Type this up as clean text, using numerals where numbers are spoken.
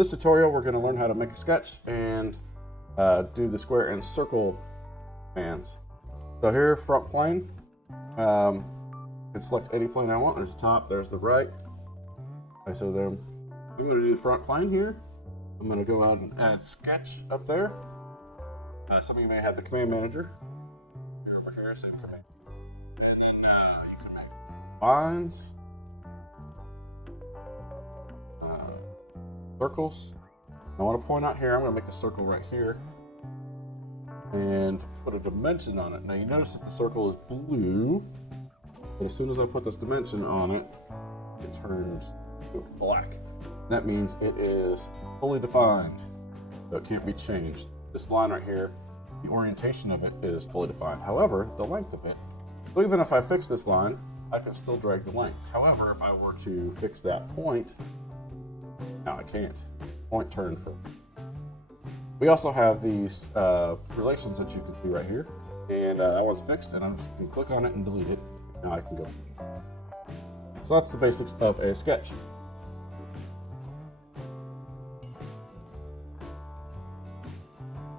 This tutorial, we're going to learn how to make a sketch and do the square and circle commands. So here, front plane. I can select any plane I want. There's the top, there's the right. Okay, so then I'm going to do the front plane here. I'm going to go out and add sketch up there. Some of you may have the command manager. Here over here, same command. And then you can make lines, circles. I want to point out here, I'm going to make a circle right here and put a dimension on it. Now you notice that the circle is blue, but as soon as I put this dimension on it, it turns black. That means it is fully defined, so it can't be changed. This line right here, the orientation of it is fully defined. However, the length of it, so even if I fix this line, I can still drag the length. However, if I were to fix that point, now I can't. Point turn for. We also have these relations that you can see right here, and that one's fixed, and I can click on it and delete it. Now I can go. So that's the basics of a sketch.